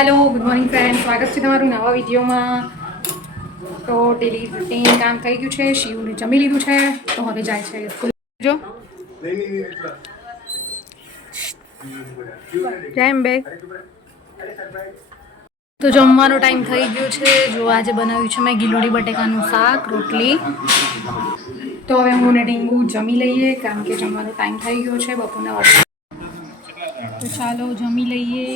Hello good morning friend, સ્વાગત છે તમારું નવા વિડીયોમાં. તો ડેલી રૂટીન કામ થઈ ગયું છે, શિવને જમી લીધું છે, તો હવે જાય છે સ્કૂલ. જો કેમ બે તો જમવાનો ટાઈમ થઈ ગયો છે. જો આજે બનાવ્યું છે મેં ગિલોડી બટેકાનું શાક, રોટલી. તો હવે હું ને ડીંગુ જમી લઈએ, કારણ કે જમવાનો ટાઈમ થઈ ગયો છે બપોરના વાગ્યા. તો ચાલો જમી લઈએ.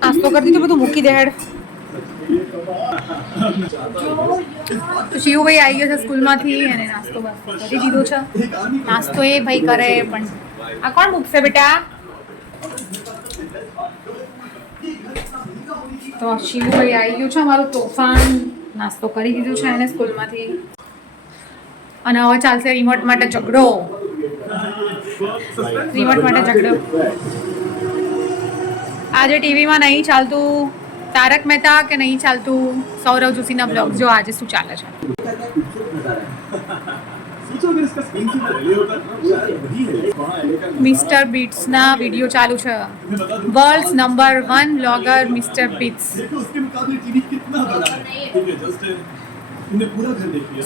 નાસ્તો કરતી તો બધું મૂકી દે હેડ. તો શિવભાઈ આવી ગયો છે સ્કૂલમાંથી અને નાસ્તો કરી દીધો છે. નાસ્તો એ ભાઈ કરે, પણ આ કોણ મૂકશે બેટા? તો શિવભાઈ આવી ગયું છે અમારું તોફાન. નાસ્તો કરી દીધું છે એને સ્કૂલમાંથી. અને હવે ચાલશે રિમોટ માટે ઝઘડો. રિમોટ માટે ઝઘડો. આજે ટીવીમાં નહીં ચાલતું તારક મહેતા કે નહીં ચાલતું સૌરવ જોશીના બ્લોગ. જો આજે શું ચાલે છે. મિસ્ટર બીટ્સના વિડીયો ચાલુ છે. World's number 1 blogger mister bits.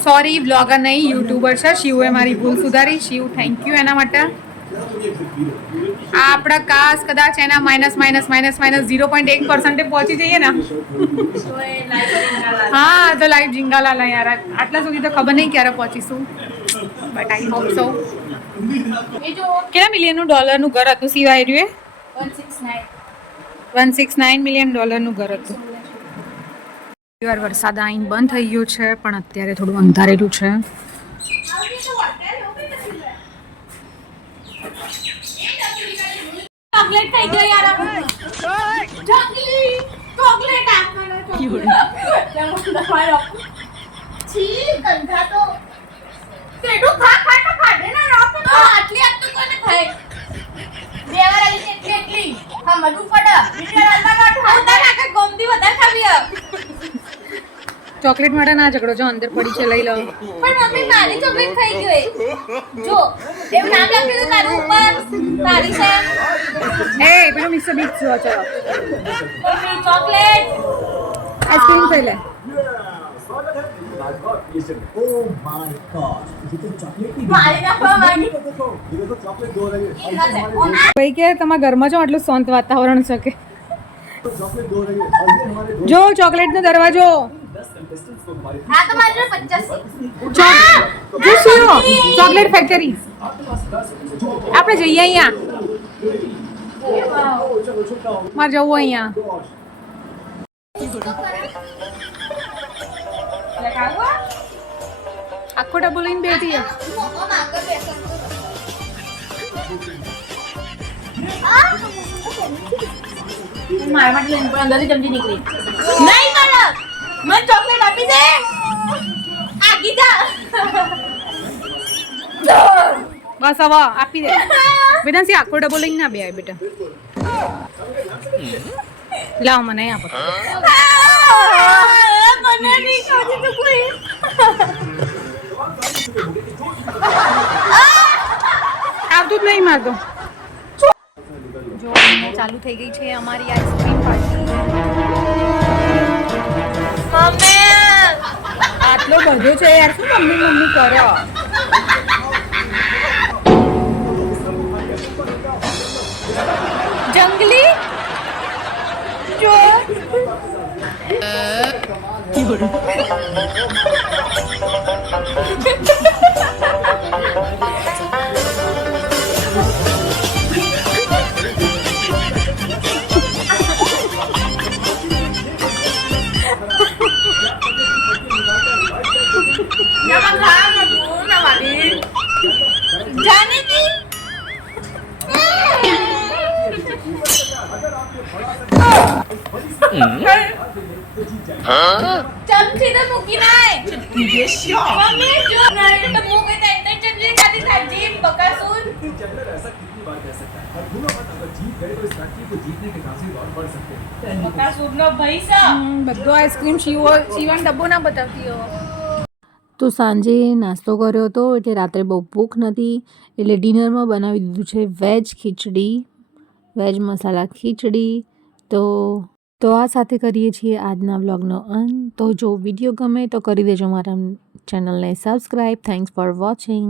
Sorry, blogger નહીં, યુટ્યુબર છે. શિવે મારી ભૂલ સુધારી. શિવ થેન્ક યુ એના માટે. આપણા કાસ કદાચ એના -0.1% પહોંચી જઈએ ને. હા, તો લાઈવ જીંગાલાલ યાર. આટલા સુધી તો ખબર નહીં ક્યારે પહોંચીશું, બટ આઈ હોપ સો. કેટલા મિલિયનનું ડોલરનું ઘર હતું સિવાય રહ્યું? 169 મિલિયન ડોલરનું ઘર હતું. વરસાદ આવીને બંધ થઈ ગયો છે, પણ અત્યારે થોડું અંધારેલું છે. ચોકલેટ થઈ ગયો યાર. જંગલી ચોકલેટ આપવાનો. છી કંધા તો તેડું ખા તો ખાડે ના રોક તો આટલી આટ તો કોને ખાય. દેવર આલી એટલી હા મધુ પડા વિચાર અલવા કાઠ હોતા ના કે ગોમતી વધારે ખાવી. ચોકલેટ માટે ના ઝઘડો, જો અંદર પડી છે લઈ લો. પણ મમ્મી મારી ચોકલેટ ખાઈ ગઈ. જો એવું નામ લખેલું તારું ઉપર તારી છે. એ પેલો મિસ્ટર બીટ જો ચલો મમ્મી ચોકલેટ આઈસ્ક્રીમ ખાઈ લે. Oh my god, ये तो चॉकलेट की મારી ના પાવાની. ये तो चॉकलेट दो रही है ભાઈ કે તમારા ઘરમાં જો આટલું શાંત વાતાવરણ છે કે चॉकलेट दो रही है और ये हमारे જો ચોકલેટનો દરવાજો. 10 कंटेस्टेंट्स को हमारी હા તો મારી 85 જો શિવ ચોકલેટ ફેક્ટરી આપણે જઈએ અહીંયા. મારે જવું અહીંયા. આખો ડબ્બો લઈને બેઠી મારા માટે લઈને પણ અંદરથી જલ્દી નીકળી નહીં મારા મને ચોકલેટ આપી દે. આગી જા બસ હવે આપી દે. બેટા આખો ડબ્બો લઈને ના બે બેટા. લાવ મને આપો. મને નહીં ખાતી તો કોઈ આવતું જ નહીં મારતો. જો અહીંયા ચાલુ થઈ ગઈ છે અમારી આઈસ્ક્રીમ પાર્ટી. મમ્મી આટલો બધો છે યાર, શું મમ્મી કરો? જંગલી જો जाने की चमची तो मुकी नाही. मम्मी जो नाही तो मुके त्यांच्या चमची खाती खाजी बकासून. ऐसा कितनी बार कह सकता है और भूलो मत अगर जीत गए तो इस फैक्ट्री को जीतने के चांसेस और बढ़ सकते हैं. બકાसून નો ભાઈ સા બધો આઈસ્ક્રીમ શિવન ડબ્બો ના બતાવતી હો. તો સાંજે નાસ્તો કર્યો હતો એટલે રાત્રે બહુ ભૂખ નથી એટલે ડિનરમાં બનાવી દીધું છે વેજ ખીચડી, વેજ મસાલા ખીચડી. તો આ સાથે કરીએ છીએ આજના વ્લોગનો અંત. તો જો વિડીયો ગમે તો કરી દેજો મારા ચેનલને સબસ્ક્રાઈબ. Thanks for watching.